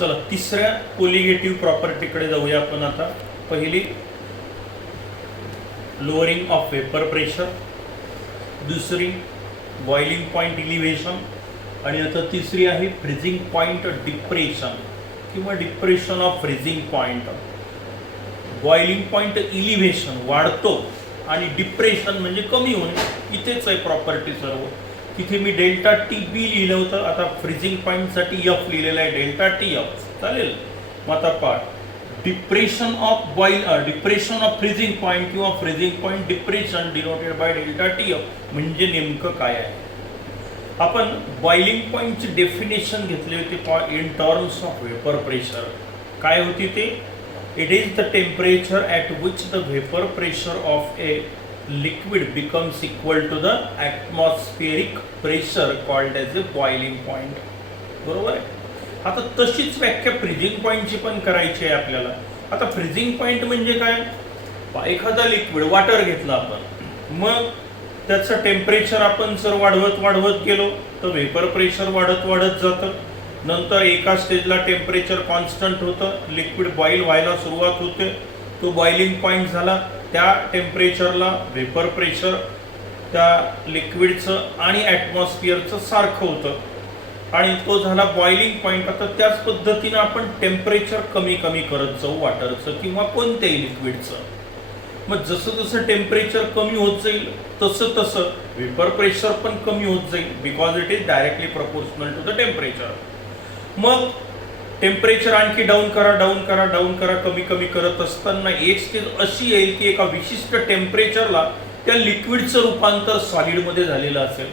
चला तिसऱ्या कोलिगेटिव्ह प्रॉपर्टीकडे जाऊया आपण आता. पहिली लोअरिंग ऑफ वेपर प्रेशर, दुसरी बॉइलिंग पॉईंट इलिव्हेशन आणि आता तिसरी आहे फ्रीजिंग पॉईंट डिप्रेशन किंवा depression of freezing point. Boiling point elevation वाढतो आणि डिप्रेशन म्हणजे कमी होणे. इथेच आहे प्रॉपर्टी सर्व. तिथे मी डेल्टा टी बी लिहिलं होतं, आता फ्रीजिंग पॉईंटसाठी एफ लिहिलेलं आहे, डेल्टा टी एफ चालेल. मग आता part depression of freezing point किंवा freezing point depression denoted by delta T F म्हणजे नेमकं काय आहे. आपण बॉइलिंग पॉईंटची डेफिनेशन घेतली होती in terms of vapour pressure. काय होती ते? It is the temperature at which the vapour pressure of A liquid becomes equal to the atmospheric pressure called as a boiling point. बरोबर आहे. आता तशीच व्याख्या फ्रीजिंग पॉईंटची पण करायची आहे आपल्याला. आता फ्रीजिंग पॉईंट म्हणजे काय? एखादा लिक्विड वॉटर घेतला आपण, मग त्याचं टेम्परेचर आपण जर वाढवत गेलो तर वेपर प्रेशर वाढत जातं. नंतर एका स्टेजला टेम्परेचर कॉन्स्टंट होतं, लिक्विड बॉईल व्हायला सुरुवात होते, तो बॉइलिंग पॉईंट झाला. त्या टेम्परेचरला वेपर प्रेशर त्या लिक्विडचं आणि ॲटमॉस्फिअरचं सारखं होतं आणि तो झाला बॉइलिंग पॉईंट. आता त्याच पद्धतीनं आपण टेम्परेचर कमी करत जाऊ वॉटरचं किंवा कोणत्याही लिक्विडचं. मग जसं टेम्परेचर कमी होत जाईल तसं वेपर प्रेशर पण कमी होत जाईल, because it is directly proportional to the temperature. मग टेम्परेचर आणखी डाऊन करा कमी करत असताना एक स्टेज अशी येईल की एका विशिष्ट टेम्परेचरला त्या लिक्विडचं रूपांतर सॉलिडमध्ये झालेलं असेल.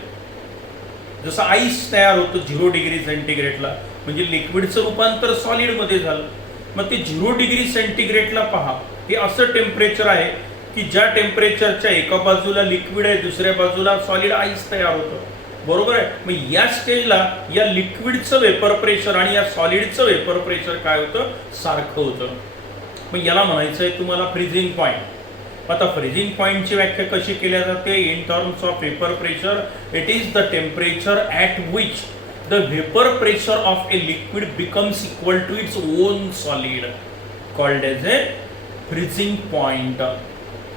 जसं आईस तयार होतं 0 डिग्री सेंटीग्रेडला, म्हणजे लिक्विडचं रूपांतर सॉलिडमध्ये झालं. मग ते 0 डिग्री सेंटीग्रेडला पहा, हे असं टेम्परेचर आहे की ज्या टेम्परेचरच्या एका बाजूला लिक्विड आहे, दुसऱ्या बाजूला सॉलिड आईस तयार होतं. बरोबर आहे. मग या स्टेजला या लिक्विडचं वेपर प्रेशर आणि या सॉलिडचं वेपर प्रेशर काय होतं? सारखं होतं. मग याला म्हणायचं आहे तुम्हाला फ्रीजिंग पॉईंट. आता फ्रीजिंग पॉईंटची व्याख्या कशी केली जाते? In terms of vapour pressure, it is the temperature at which the vapour pressure of a liquid becomes equal to its own solid called as a freezing point.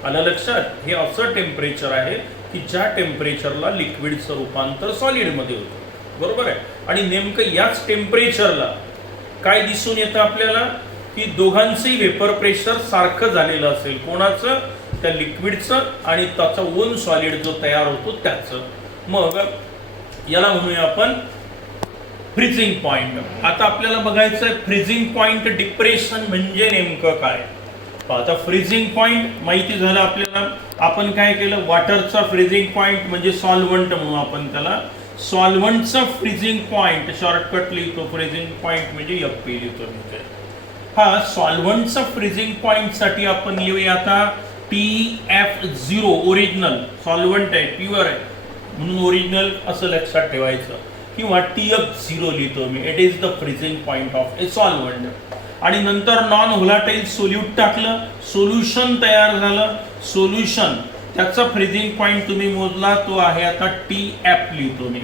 आलं लक्षात? हे असं टेम्परेचर आहे की ज्या टेम्परेचरला लिक्विडचं रूपांतर सॉलिडमध्ये होतं. बरोबर आहे. आणि नेमकं याच टेम्परेचरला काय दिसून येतं आपल्याला की दोघांचंही वेपर प्रेशर सारखं झालेलं असेल. कोणाचं? त्या लिक्विडचं आणि त्याचा ओन सॉलिड जो तयार होतो त्याचं. मग याला म्हणूया आपण फ्रीजिंग पॉईंट. आता आपल्याला बघायचं आहे फ्रीजिंग पॉईंट डिप्रेशन म्हणजे नेमकं काय. आता फ्रीजिंग पॉईंट माहिती झालं आपल्याला. आपण काय केलं? वॉटरचा फ्रीजिंग पॉईंट म्हणजे सॉल्व्हंट म्हणून आपण त्याला. सॉल्व्हंटचा फ्रीजिंग पॉईंट शॉर्टकट लिहितो, फ्रीजिंग पॉईंट म्हणजे FP लिहितो मी. हा सॉल्व्हंटचा फ्रीजिंग पॉईंटसाठी आपण लिहूया आता TF0. ओरिजिनल सॉल्व्हंट आहे, प्युअर आहे म्हणून ओरिजिनल असं लक्षात ठेवायचं, किंवा TF0 लिहितो मी. It is the freezing point of a solvent. आणि नंतर नॉन व्होलाटाईल सोल्यूट टाकलं, सोल्युशन तयार झालं. सोल्युशन त्याचा फ्रीजिंग पॉईंट तुम्ही मोजला, तो आहे आता TF लिहितो मी.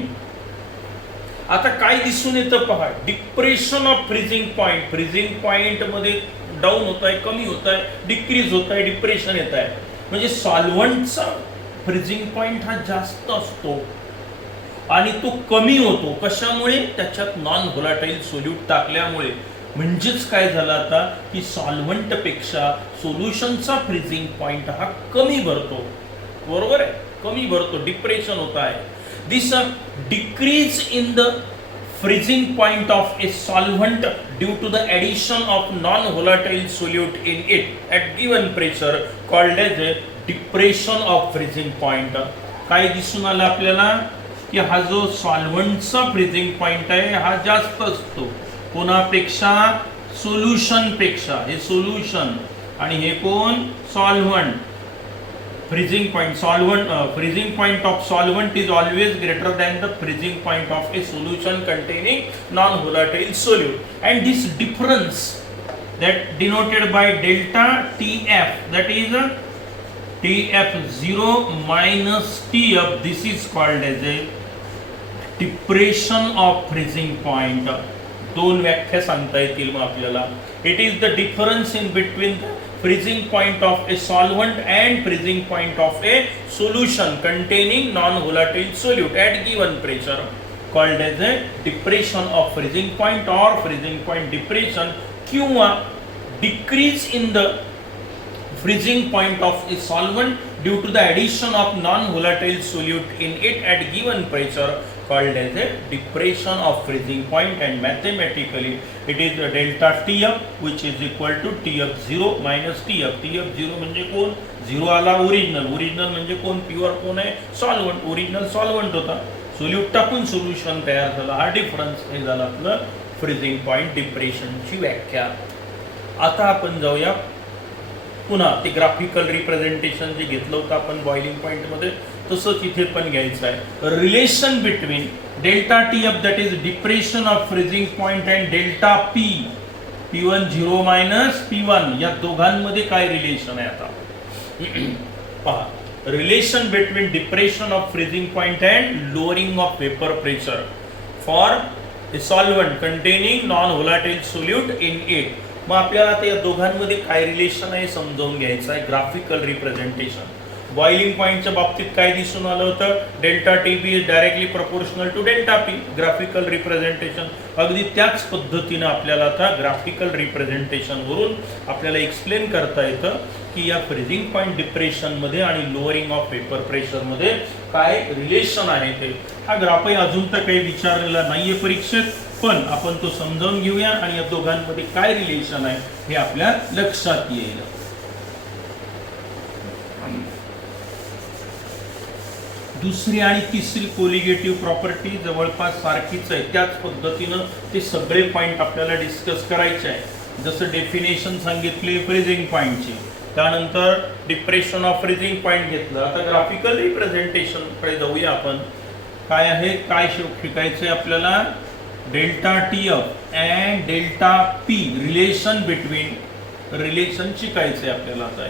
आता काय दिसून येतं पहा, depression of freezing point. Freezing point मध्ये डाऊन होत आहे, कमी होत आहे, डिक्रीज होत आहे, डिप्रेशन येत आहे. म्हणजे सॉल्व्हंटचा फ्रीजिंग पॉईंट हा जास्त असतो आणि तो कमी होतो. कशामुळे? त्याच्यात नॉन व्होलाटाईल सोल्यूट टाकल्यामुळे. म्हणजेच काय झालं आता की सॉल्व्हंटपेक्षा सोल्युशनचा फ्रीजिंग पॉईंट हा कमी भरतो. बरोबर आहे, कमी भरतो, डिप्रेशन होत आहे. This decrease in the freezing point of a solvent due to the addition of non volatile solute in it at given pressure called as a depression of freezing point. काय दिसून आलं आपल्याला की हा जो सॉल्व्हंटचा फ्रीजिंग पॉईंट आहे हा जास्त असतो कोणापेक्षा? सोल्युशन पेक्षा. हे सोल्युशन आणि हे कोण? Solvent. Freezing point of solvent is always greater than the freezing point of a solution containing non volatile solute. And this difference that denoted by delta TF, that is TF0 minus TF, this is called as a depression of freezing point. दोन व्याख्या सांगता येतील मग आपल्याला. It is the difference in between the freezing point of a solvent and freezing point of a solution containing non-volatile solute at given pressure, called as a depression of freezing point or freezing point depression, किंवा decrease in the freezing point of a solvent due to the addition of non-volatile solute in it at given pressure, called as a depression of freezing point, and mathematically it is a delta Tf which is equal to Tf0 minus Tf. Tf0 म्हणजे कोण? 0 आला original. Original म्हणजे कोण? Pure कोण आहे? Solvent. Original solvent होता, solute टाकून solution तयार झालं. हा डिफरन्स हे झालं आपलं फ्रीजिंग पॉइंट डिप्रेशनची व्याख्या. आता आपण जाऊया पुन्हा ते ग्राफिकल रिप्रेझेंटेशन जे घेतलं होतं आपण बॉइलिंग पॉईंटमध्ये, तसंच इथे पण घ्यायचं आहे. Relation between delta T F that is depression of freezing point and delta P P1 0 minus P1 या दोघांमध्ये काय रिलेशन आहे आता पहा. Relation between depression of freezing point and lowering of vapour pressure for a solvent containing non volatile solute in it. मग आपल्याला आता या दोघांमध्ये काय रिलेशन आहे समजावून घ्यायचं आहे. Graphical representation. बॉइलिंग पॉईंटच्या बाबतीत काय दिसून आलं होतं? Delta T B is directly proportional to delta P. Graphical representation. अगदी त्याच पद्धतीनं आपल्याला आता ग्राफिकल रिप्रेझेंटेशनवरून आपल्याला एक्सप्लेन करता येतं की या फ्रीजिंग पॉईंट डिप्रेशनमध्ये आणि लोअरिंग ऑफ वेपर प्रेशरमध्ये काय रिलेशन आहे ते. हा ग्राफही अजून तर काही विचारलेला नाहीये परीक्षेत, पण आपण तो समजावून घेऊया आणि या दोघांमध्ये काय रिलेशन आहे हे आपल्या लक्षात येईल. दुसरी आणि तिसरी कोलिगेटिव्ह प्रॉपर्टी जवळपास सारखीच आहे. त्याच पद्धतीनं ते सगळे पॉईंट आपल्याला डिस्कस करायचे आहे. जसं डेफिनेशन सांगितली फ्रीजिंग पॉईंटची, त्यानंतर डिप्रेशन ऑफ फ्रीजिंग पॉईंट घेतलं. आता ग्राफिकल रिप्रेझेंटेशनकडे जाऊया आपण. काय आहे, काय शिकायचं आहे आपल्याला? Delta T F and delta P relation between relation शिकायचं आहे आपल्याला आता.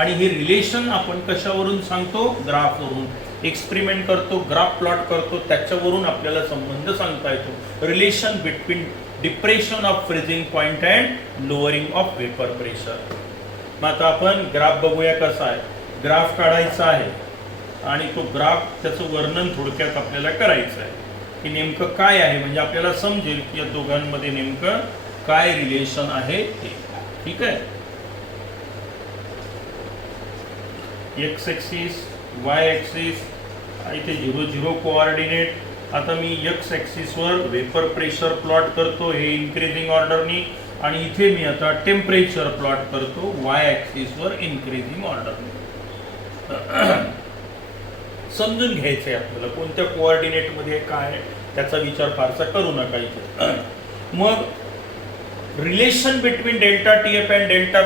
आणि हे रिलेशन आपण कशावरून सांगतो? ग्राफवरून. एक्सपेरिमेंट करतो, ग्राफ प्लॉट करतो, त्याच्यावरून आपल्याला संबंध सांगता येतो. Relation between depression of freezing point and lowering of vapour pressure. मग आता आपण ग्राफ बघूया कसा आहे. ग्राफ काढायचा आहे आणि तो ग्राफ त्याचं वर्णन थोडक्यात आपल्याला करायचं आहे की नेमकं काय आहे, म्हणजे आपल्याला समजेल की या दोघांमध्ये नेमकं काय रिलेशन आहे ते. ठीक आहे. एक्स ॲक्सिस, वाय ॲक्सिस, इथे 0 0 कोऑर्डिनेट. आता मी एक्स ॲक्सिसवर वेपर प्रेशर प्लॉट करतो हे इन्क्रीजिंग ऑर्डरनी, आणि इथे मी आता टेम्परेचर प्लॉट करतो वाय ॲक्सिसवर इन्क्रीजिंग ऑर्डरनी. समजून घ्यायचं आहे आपल्याला कोणत्या कोऑर्डिनेटमध्ये काय त्याचा विचार फारसा करू नका इथे. मग relation between delta T F and delta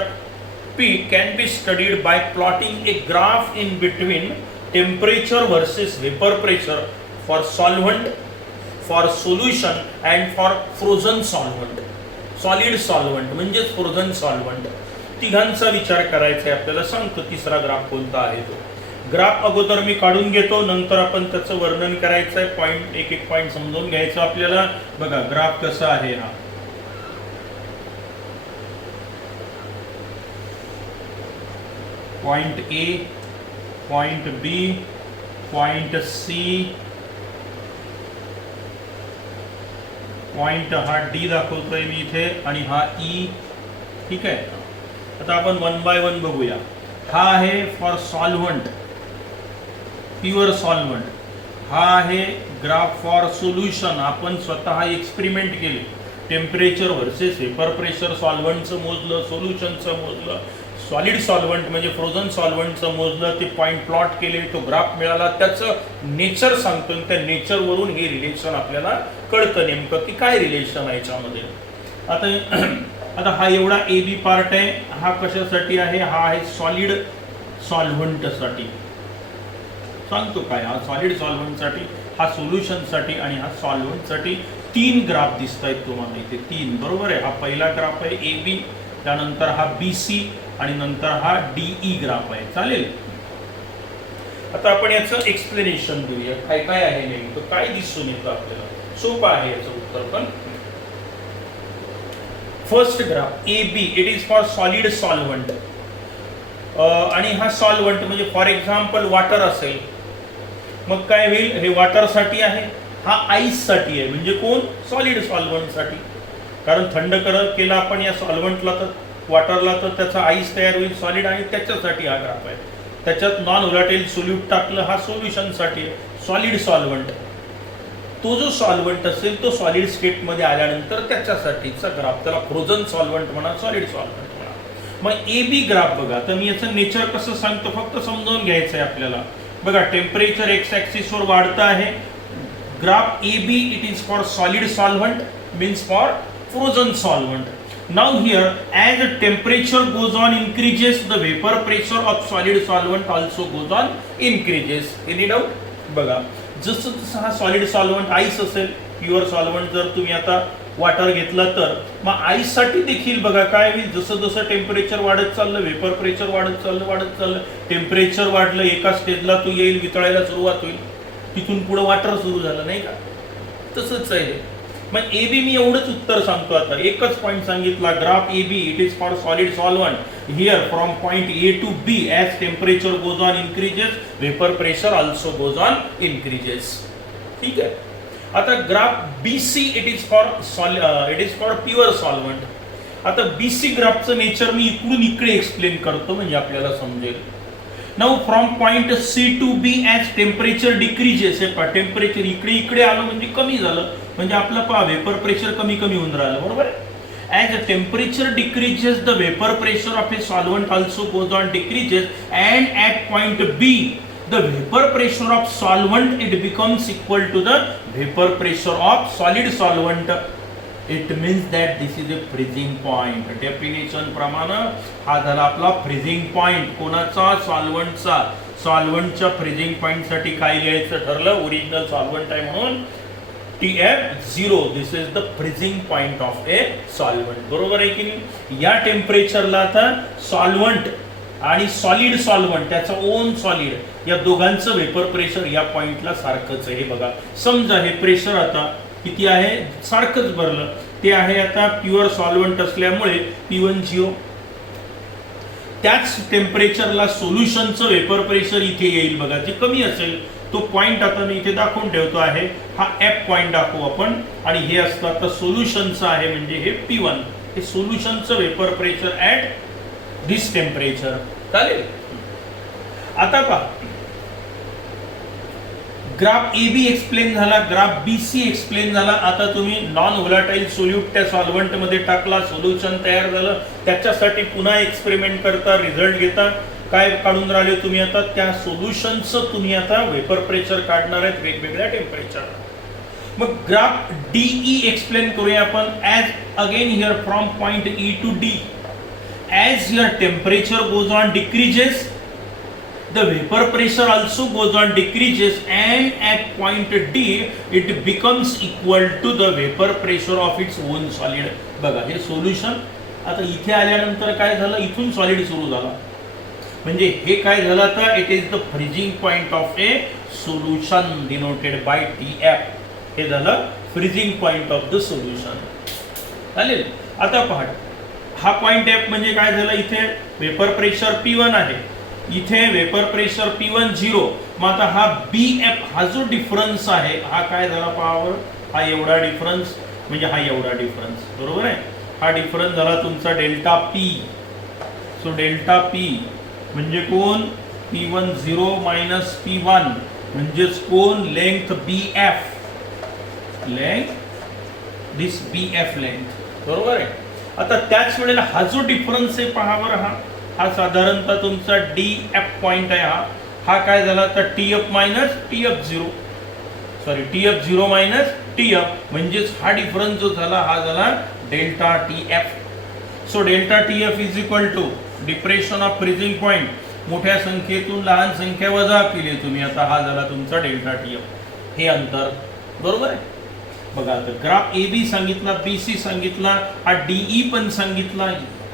P can be studied by plotting a graph in between temperature versus vapor pressure for solvent, for solution and for frozen solvent. Solid solvent म्हणजेच frozen solvent. तिघांचा विचार करायचा आहे आपल्याला. सांगतो तिसरा graph कोणता आहे तो. ग्राफ अगोदर मी काढून घेतो, नंतर आपण त्याचं वर्णन करायचं आहे. पॉईंट एक एक पॉईंट समजून घ्यायचं आपल्याला. बघा ग्राफ कसा आहे हा. Point A, point B, point C, point हा डी दाखवतोय मी इथे, आणि हा ई. ठीक आहे. आता आपण वन बाय वन बघूया. हा आहे फॉर सॉल्व्हंट, प्युअर सॉल्व्हंट. हा आहे ग्राफ फॉर सोल्युशन. आपण स्वतः एक्सपेरिमेंट केले. टेम्परेचर व्हर्सेस वेपर प्रेशर सॉल्व्हंटचं मोजलं, सोल्युशनचं मोजलं. सॉलिड सॉल्व्हंट म्हणजे फ्रोझन सॉल्व्हंटचं मोजलं, ते पॉईंट प्लॉट केले, तो ग्राफ मिळाला, त्याचं नेचर सांगतो. त्या नेचरवरून हे रिलेशन आपल्याला कळतं नेमकं की काय रिलेशन आहे याच्यामध्ये. आता हा एवढा ए बी पार्ट आहे. हा कशासाठी आहे? हा आहे सॉलिड सॉल्व्हंटसाठी. सांगतो काय, हा सॉलिड सॉल्व्हंटसाठी, हा सोल्युशनसाठी आणि हा सॉल्व्हंटसाठी. 3 ग्राफ दिसत आहेत तुम्हाला इथे. 3 बरोबर आहे. हा पहिला ग्राफ आहे ए बी, त्यानंतर हा बी सी, आणि नंतर हा डीई ग्राफ आहे. चालेल. आता आपण याचं एक्सप्लेनेशन देऊया. काय काय आहे नेमकं, काय दिसून येतं आपल्याला. सोपं आहे याचं उत्तर पण. First graph A B it is for solid solvent, आणि हा सॉल्व्हंट म्हणजे फॉर एक्झाम्पल वॉटर असेल, मग काय होईल, हे वॉटरसाठी आहे, हा आईससाठी आहे, म्हणजे कोण, सॉलिड सॉल्व्हंटसाठी. कारण थंड केला आपण या सॉल्व्हंटला तर वॉटरला, तर त्याचा आईस तयार होईल सॉलिड, आणि त्याच्यासाठी हा ग्राफ आहे. त्याच्यात नॉन व्होलाटाईल सोल्यूट टाकलं, हा सोल्युशनसाठी आहे, सॉलिड सॉल्व्हंट. तो जो सॉल्व्हंट असेल तो सॉलिड स्टेटमध्ये आल्यानंतर त्याच्यासाठीचा ग्राफ, त्याला फ्रोझन सॉल्व्हंट म्हणा, सॉलिड सॉल्व्हंट म्हणा. मग ए बी ग्राफ बघा, तर मी याचं नेचर कसं सांगतो फक्त समजावून घ्यायचं आहे आपल्याला. बघा टेम्परेचर एक्स ॲक्सिसवर वाढतं आहे. Graph A B it is for solid solvent, means for frozen solvent. Now here, as the temperature goes on increases, the vapor pressure of solid solvent also goes on increases. Any doubt? बघा, जसं जसं हा solid solvent ice असेल, pure solvent जर तुम्ही आता water घेतलं तर मग आईससाठी देखील बघा काय होईल, जसं जसं टेम्परेचर वाढत चाललं, वेपर प्रेशर वाढत चाललं, टेम्परेचर वाढलं, एका स्टेजला तो येईल, वितळायला सुरुवात होईल, तिथून पुढे वॉटर सुरू झालं, नाही का, तसंच आहे. मग ए बी मी एवढंच उत्तर सांगतो. आता एकच पॉईंट सांगितला, graph A B it is for solid solvent here from point A to B as temperature goes on increases, vapour pressure also goes on increases. ठीक आहे. आता graph B C it is for pure solvent. आता B C ग्राफचं nature मी इकडून इकडे explain करतो म्हणजे आपल्याला समजेल. Now from point C to B as temperature decreases, हे टेम्परेचर इकडे इकडे आलं म्हणजे कमी झालं, म्हणजे आपलं पहा वेपर प्रेशर कमी कमी होऊन राहिलं, बरोबर आहे. As a temperature decreases the vapour pressure of a solvent also goes on decreases, and at point B the vapour pressure of solvent it becomes equal to the vapour pressure of solid solvent. It means that this is a freezing point. Definition प्रमाणे हा झाला आपला freezing point. कोणाचा, सॉल्व्हंटचा. सॉल्व्हंटच्या freezing पॉइंटसाठी काय घ्यायचं ठरलं, original solvent आहे म्हणून TF0, this is the freezing point of a solvent. बरोबर आहे की नाही. या टेम्परेचरला आता सॉल्व्हंट आणि सॉलिड सॉल्व्हंट, त्याचा ओन सॉलिड, या दोघांचं वेपर प्रेशर या पॉइंटला सारखंच आहे. बघा समजा हे प्रेशर आता किती आहे, सारखंच भरलं, ते आहे आता प्युअर सॉल्व्हंट असल्यामुळे P10. त्याच टेम्परेचरला सोल्युशनचं वेपर प्रेशर इथे येईल बघा, जे कमी असेल तो पॉइंट आता मी इथे दाखवून ठेवतो आहे, हा F पॉइंट दाखवू आपण, आणि हे असतं आता सोल्युशनचं आहे म्हणजे हे P1, हे सोल्युशनचं vapour pressure at this temperature. चालेल. आता पहा, ग्राफ ए बी एक्सप्लेन झाला, ग्राफ बी सी एक्सप्लेन झाला. आता तुम्ही नॉन व्होलाटाईल सोल्यूट त्या सॉल्व्हंट मध्ये टाकला, सोल्युशन तयार झालं, त्याच्यासाठी पुन्हा एक्सपेरिमेंट करता, रिझल्ट घेता, काय काढून राहिले तुम्ही आता, त्या सोल्युशनचं तुम्ही आता वेपर प्रेशर काढणार आहेत वेगवेगळ्या टेम्परेचर. मग ग्राफ डीई एक्सप्लेन करूया आपण. As again here from point E to D, as your temperature goes on decreases, the vapor pressure also goes on decreases, and at point D it becomes equal to the vapor pressure of its own solid. बघा हे solution आता इथे आल्यानंतर काय झालं, इथून solid सुरू झाला, म्हणजे हे काय झालं आता, it is the freezing point of a solution denoted by TF. हे झालं freezing point of the solution. चालेल. आता पहा, हा पॉइंट F म्हणजे काय झालं, इथे वेपर प्रेशर P1 आहे, इथे वेपर प्रेशर P10. मग आता हा BF हा जो डिफरन्स आहे हा काय झाला पाहावर, हा एवढा डिफरन्स म्हणजे हा एवढा डिफरन्स, बरोबर आहे. हा डिफरन्स झाला तुमचा delta P. So delta P म्हणजे कोण, P10 मायनस P1 म्हणजेच कोण, लेंथ BF, लेंथ दिस BF लेंथ, बरोबर आहे. आता त्याच वेळेला हा जो डिफरन्स आहे पहावर, हा साधारणतः तुमचा DF पॉइंट आहे, हा काय झाला तर TF minus TF0, sorry TF0 minus TF, म्हणजेच हा डिफरन्स जो झाला हा झाला delta TF. So delta TF is equal to depression of freezing point, मोठ्या संख्येतून लहान संख्या वजा केली तुम्ही, आता हा झाला तुमचा डेल्टा TF, हे अंतर, बरोबर आहे. बघा आता ग्राफ ए बी सांगितला, BC सांगितला, हा DE पण सांगितला,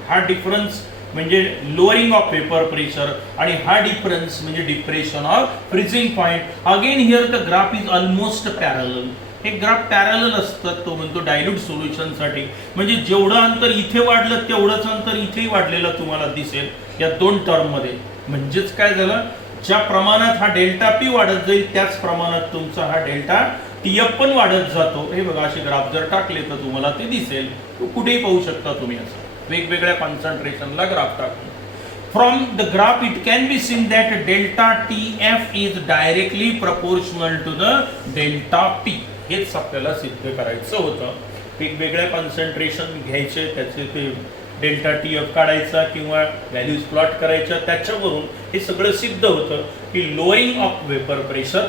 हा डिफरन्स म्हणजे लोअरिंग ऑफ वेपर प्रेशर, आणि हा डिफरन्स म्हणजे depression of freezing point. Again here the graph is almost parallel. हे ग्राफ पॅरलल असतात. तो म्हणतो डायल्यूट सोल्युशनसाठी, म्हणजे जेवढं अंतर इथे वाढलं तेवढंच अंतर इथेही वाढलेलं तुम्हाला दिसेल या दोन टर्ममध्ये. म्हणजेच काय झालं, ज्या प्रमाणात हा डेल्टा पी वाढत जाईल त्याच प्रमाणात तुमचा हा डेल्टा टी एफ पण वाढत जातो. हे बघा, असे ग्राफ जर टाकले तर तुम्हाला ते दिसेल. कुठेही पाहू शकता तुम्ही असं वेगवेगळ्या कॉन्सन्ट्रेशनला ग्राफ टाकून. From the graph it can be seen that delta TF is directly proportional to the delta P. हेच आपल्याला सिद्ध करायचं होतं. वेगवेगळ्या कॉन्सन्ट्रेशन घ्यायचे, त्याचे ते डेल्टा TF काढायचा किंवा व्हॅल्यूज प्लॉट करायच्या, त्याच्यावरून हे सगळं सिद्ध होतं की lowering of vapour pressure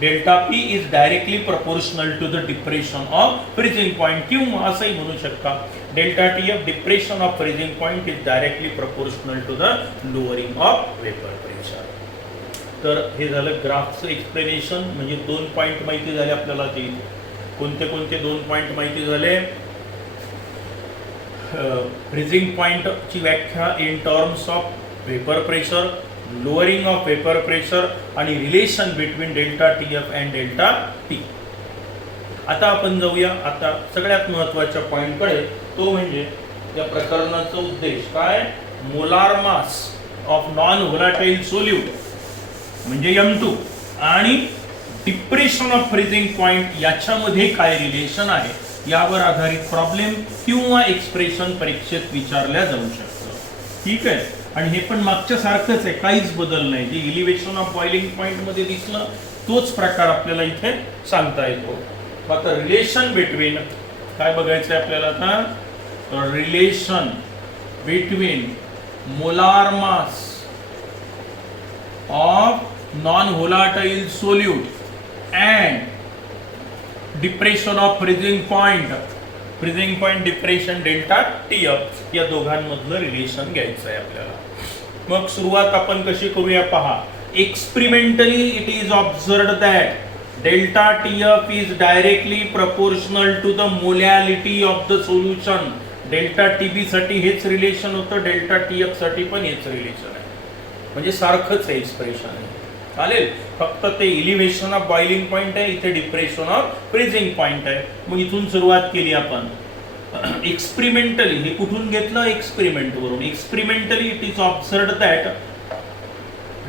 delta P is directly proportional to the depression of freezing point, किंवा असंही म्हणू शकता delta TF depression of freezing point is directly proportional to the lowering of vapour pressure. तर हे झालं ग्राफचं एक्सप्लेनेशन. म्हणजे 2 point माहिती झाले आपल्याला. ते कोणते कोणते 2 पॉइंट माहिती झाले. फ्रीजिंग पॉइंटची व्याख्या in terms of vapour pressure, lowering of vapour pressure आणि relation between delta TF and delta T. आता आपण जाऊया आता सगळ्यात महत्त्वाच्या पॉइंटकडे. तो म्हणजे या प्रकरणाचा उद्देश काय, molar mass of non volatile solute म्हणजे M2 आणि डिप्रेशन ऑफ फ्रीजिंग पॉइंट याच्यामध्ये काय रिलेशन आहे, यावर आधारित प्रॉब्लेम किंवा एक्सप्रेशन परीक्षेत विचारल्या जाऊ शकतं. ठीक आहे. आणि हे पण मागच्या सारखंच आहे, काहीच बदल नाही. जे इलिव्हेशन ऑफ बॉइलिंग पॉइंट मध्ये दिसलं तोच प्रकार आपल्याला इथे सांगता येतो. आता रिलेशन बिटवीन काय बघायचं आहे आपल्याला आता, relation between molar mass of non volatile solute and depression of freezing point depression delta TF, या दोघांमधलं रिलेशन घ्यायचं आहे आपल्याला. मग सुरुवात आपण कशी करूया पहा. Experimentally it is observed that delta TF is directly proportional to the molality of the solution. Delta TB साठी हेच रिलेशन होतं, डेल्टा TF साठी पण हेच रिलेशन आहे. म्हणजे सारखंच आहे एक्सप्रेशन आहे. चालेल. फक्त ते इलिव्हेशन ऑफ बॉइलिंग पॉइंट आहे, इथे डिप्रेशन ऑफ फ्रीजिंग पॉइंट आहे. मग इथून सुरुवात केली आपण. एक्सपेरिमेंटली हे कुठून घेतलं, एक्सपेरिमेंट वरून. Experimentally it is observed that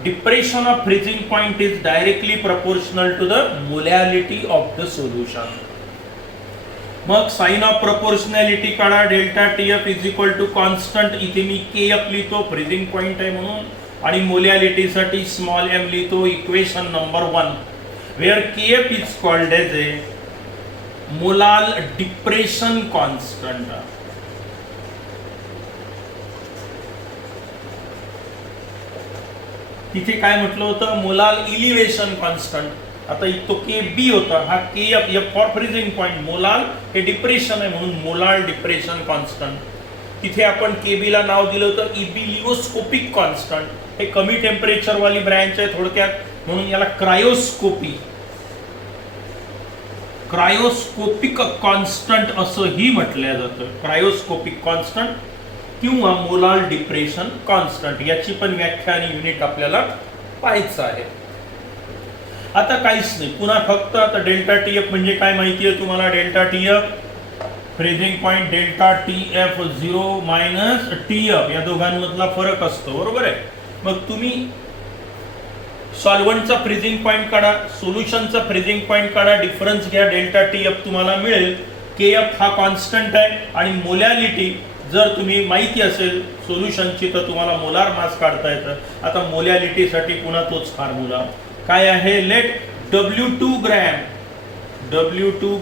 depression of freezing point is directly proportional to the molality of the solution. मग साइन ऑफ प्रपोर्शनॅलिटी काढा. Delta TF is equal to constant, इथे मी KF लिहितो फ्रीजिंग पॉइंट आहे म्हणून, आणि molality साठी small m लिहितो. Equation number 1 where KF is called as a molal depression constant. तिथे काय म्हटलं होतं, मोलाल इलिव्हेशन कॉन्स्टंट. आता तो KB होता, हा KF for freezing point. Molal हे डिप्रेशन आहे म्हणून मोलाल डिप्रेशन कॉन्स्टंट. तिथे आपण KB ला नाव दिलं होतं इबिलिओस्कोपिक कॉन्स्टंट. हे कमी टेम्परेचर वाली ब्रँच आहे थोडक्यात, म्हणून याला क्रायोस्कोपिक कॉन्स्टंट असंही म्हटलं जातं. क्रायोस्कोपिक कॉन्स्टंट किंवा मोलाल डिप्रेशन कॉन्स्टंट, याची पण व्याख्या आणि युनिट आपल्याला पाहायचं आहे. आता काहीच नाही, पुन्हा फक्त आता डेल्टा TF म्हणजे काय माहिती आहे तुम्हाला. Delta TF freezing point delta TF 0 minus TF या दोघांमधला फरक असतो, बरोबर आहे. मग तुम्ही सॉल्व्हंटचा फ्रीजिंग पॉइंट काढा, सोल्युशनचा फ्रीजिंग पॉइंट काढा, डिफरन्स घ्या, डेल्टा TF तुम्हाला मिळेल. KF हा कॉन्स्टंट आहे आणि मोलॅलिटी जर तुम्ही माहिती असेल सोल्युशनची तर तुम्हाला मोलार मास काढता येतं. आता मोलॅलिटीसाठी पुन्हा तोच फॉर्म्युला काय आहे, let W2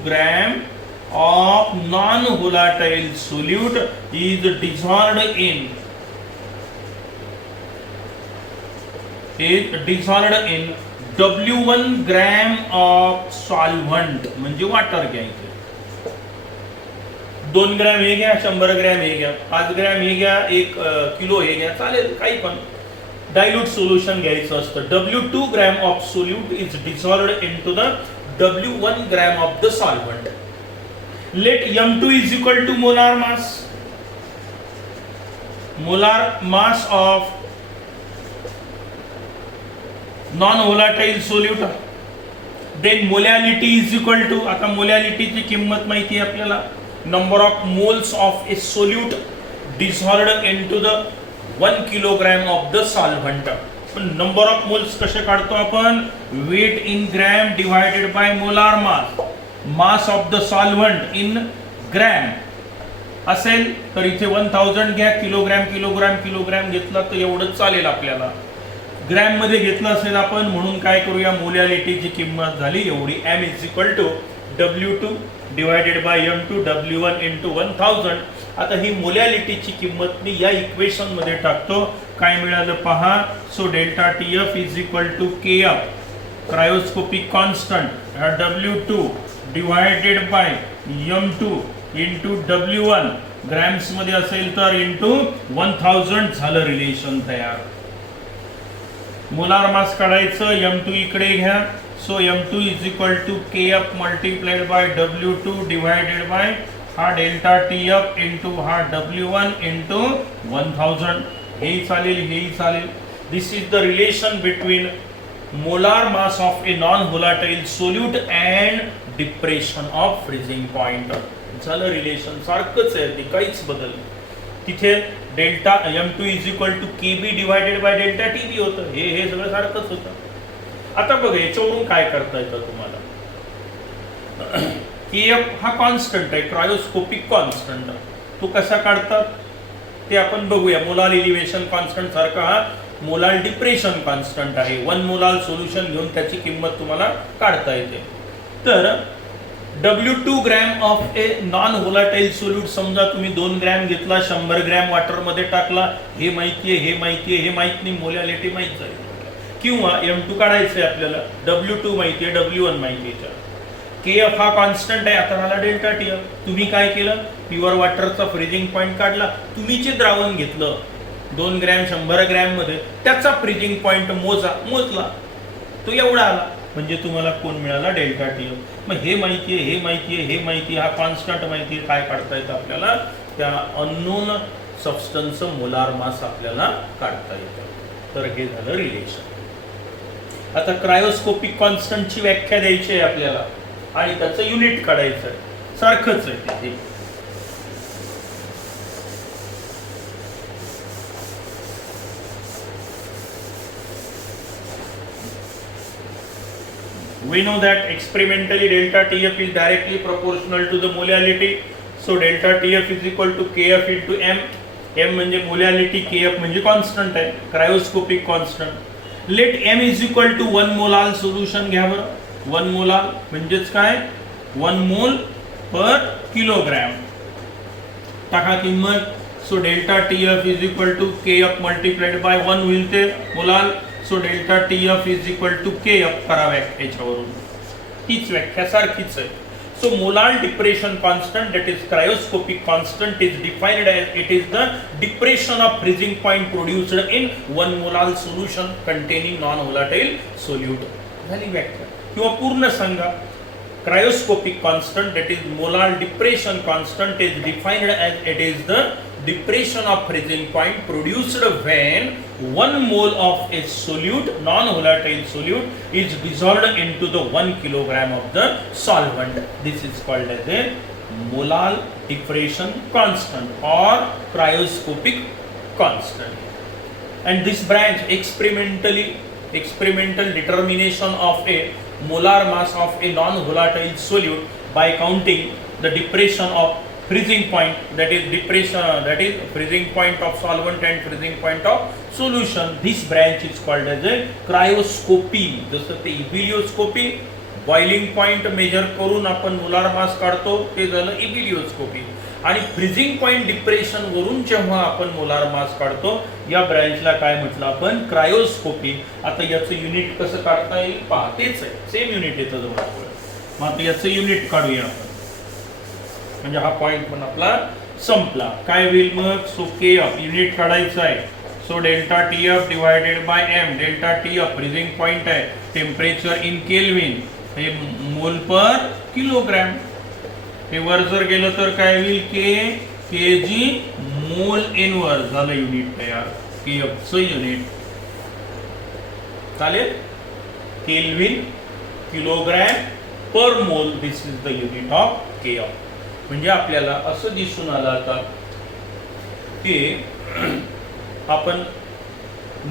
gram of non-volatile solute is dissolved in W1 gram of solvent म्हणजे वॉटर घ्यायचे. 2 ग्रॅम हे घ्या, 100 ग्रॅम हे घ्या, 5 ग्रॅम हे घ्या, 1 किलो हे घ्या, चालेल, काही पण. डायल्यूट सोल्युशन घ्यायचं असतं. W2 gram of solute is dissolved into the W1 gram of the solvent. Let M2 is equal to molar mass of non-volatile solute. Then molality is equal to, आता मोलॅलिटीची किंमत माहिती आहे आपल्याला, number of moles of a solute dissolved into the 1 kilogram of the solvent. Number of moles कसे काढतो आपण, weight in gram divided by molar mass, mass of the solvent in gram असेल तर इथे 1000 घ्या, किलोग्रॅम किलोग्रॅम किलोग्रॅम घेतला तर एवढंच चालेल आपल्याला. ग्रॅम मध्ये घेतलं असेल आपण, म्हणून काय करूया, मोलॅलिटीची किंमत झाली एवढी, m is equal to W2 divided by M2 W1 into 1000. आता ही मोलॅलिटीची किंमत मी या इक्वेशन मध्ये टाकतो, काय मिळालं पहा. So delta TF is equal to KF cryoscopic constant W2 divided by M2 into W1 grams मध्ये असेल तर इंटू 1000 झालं रिलेशन तयार. मोलार मास काढायचं, M2 इकडे घ्या. So M2 is equal to KF multiplied by W2 divided by हा delta TF into हा W1 इंटू 1000. हेही चालेल, हेही चालेल. This is the relation between molar mass of a non volatile solute and depression of freezing point. झालं relation, सारखंच आहे, ते काहीच बदललं. तिथे delta M2 is equal to KB divided by delta TB होतं, हे सगळं सारखंच होतं. आता बघा याच्यावरून काय करता येतं तुम्हाला. KF हा कॉन्स्टंट आहे, क्रायोस्कोपिक कॉन्स्टंट. तो कसा काढतात ते आपण बघूया. मोलार इलिव्हेशन कॉन्स्टंट सारखा हा मोलार डिप्रेशन कॉन्स्टंट आहे. 1 मोलार सोल्युशन घेऊन त्याची किंमत तुम्हाला काढता येते. तर W2 gram of a non volatile solute, समजा तुम्ही 2 ग्रॅम घेतला, 100 ग्रॅम वॉटर मध्ये टाकला, हे माहितीये, हे माहितीये, हे माहित नाही, मोलॅलिटी माहित झाली. किंवा M2 काढायचं आहे आपल्याला, W2 माहितीये, W1 माहितीये, KF हा कॉन्स्टंट आहे. आता झाला डेल्टा TF. तुम्ही काय केलं, प्युअर वॉटरचा फ्रीजिंग पॉइंट काढला, तुम्ही जे द्रावण घेतलं 2 ग्रॅम 100 ग्रॅम मध्ये, त्याचा फ्रीजिंग पॉइंट मोजला, तो एवढा आला, म्हणजे तुम्हाला कोण मिळाला, डेल्टा TF. मग हे माहितीये, हे माहितीये, हे माहितीये, हा कॉन्स्टंट माहितीये, काय काढता येतं आपल्याला, त्या अननोन सबस्टन्सचं मोलार मास आपल्याला काढता येतं. तर हे झालं रिलेशन. आता क्रायोस्कोपिक कॉन्स्टंटची व्याख्या द्यायची आहे आपल्याला आणि त्याचं युनिट काढायचं आहे, सारखंच आहे तिथे. We know that experimentally delta TF is directly proportional to the molality. So delta TF is equal to KF into M. M म्हणजे molality, KF म्हणजे constant आहे, cryoscopic constant. Let M is equal to 1 molar solution घ्या बरं. 1 molar म्हणजेच काय, 1 मोल पर kilogram. टाका किंमत. So delta TF is equal to KF multiplied by 1 होईल ते molar. So delta TF is equal to KF करा व्याख्याच्यावरून, तीच व्याख्या सारखीच आहे. So molar depression constant, that is cryoscopic constant, is defined as it is the depression of freezing point produced in 1 molar solution containing non volatile solute. झाली व्याख्या. किंवा पूर्ण सांगा, cryoscopic constant, that is molar depression constant, is defined as it is the depression of freezing point produced when 1 mole of a solute, non-volatile solute, is dissolved into the 1 kilogram of the solvent. This is called as a molar depression constant or cryoscopic constant. And this branch experimental determination of a molar mass of a non-volatile solute by counting the depression of freezing point, that is freezing point of solvent and freezing point of solution. This branch is called as a cryoscopy. जसं ते इबिलिओस्कोपी, boiling point major करून आपण molar mass काढतो, ते झालं इबिलिओस्कोपी. आणि freezing point depression वरून जेव्हा आपण मोलार मास काढतो, या ब्रँचला काय म्हटलं आपण, क्रायोस्कोपी. आता याचं युनिट कसं काढता येईल पहा, तेच आहे, सेम युनिट येतं जवळ. मग आता याचं युनिट काढूया आपण, म्हणजे हा पॉइंट पण आपला संपला. काय होईल मग, सो KF युनिट काढायचं आहे. So delta TF divided by M. Delta TF freezing point आहे, टेम्परेचर इन केल्विन, हे मोल पर किलोग्रॅम. हे वर जर गेलं तर काय होईल, kg मोल इनवर. झालं युनिट तयार, KF चं युनिट. चालेल, kelvin kilogram per mole. This is the unit of KF. म्हणजे आपल्याला असं दिसून आलं आता की आपण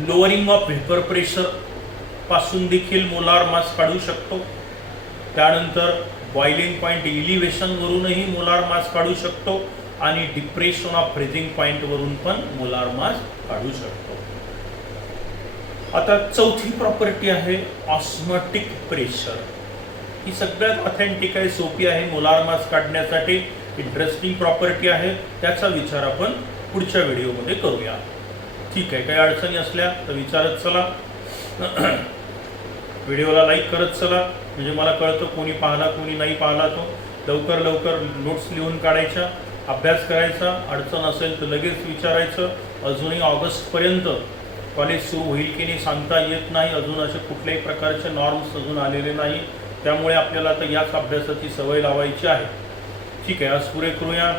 लोअरिंग ऑफ व्हेपर प्रेशर पासून देखील मोलार मास काढू शकतो. त्यानंतर बॉइलिंग पॉइंट इलिव्हेशन वरूनही मोलार मास काढू शकतो आणि डिप्रेशन ऑफ फ्रीजिंग पॉइंट वरून पण मोलार मास काढू शकतो. आता चौथी प्रॉपर्टी आहे ऑस्मोटिक प्रेशर. ही सगळ्यात ऑथेंटिक आहे, सोपी आहे मोलार मास काढण्यासाठी. इंटरेस्टिंग प्रॉपर्टी आहे. त्याचा विचार आपण पुढच्या व्हिडिओमध्ये करूया. ठीक आहे, काही अडचणी असल्या तर विचारत चला. व्हिडिओला लाईक करत चला, म्हणजे मला कळतं कोणी पाहिला कोणी नाही पाहिला. तो लवकर लवकर नोट्स लिहून काढायच्या, अभ्यास करायचा. अडचण असेल तर लगेच विचारायचं. अजूनही ऑगस्टपर्यंत कॉलेज सुरू होईल की नाही सांगता येत नाही. अजून असे कुठल्याही प्रकारचे नॉर्म्स अजून आलेले नाही. त्यामुळे आपल्याला आता याच अभ्यासाची सवय लावायची आहे. ठीक आहे, आज पुरे करूया.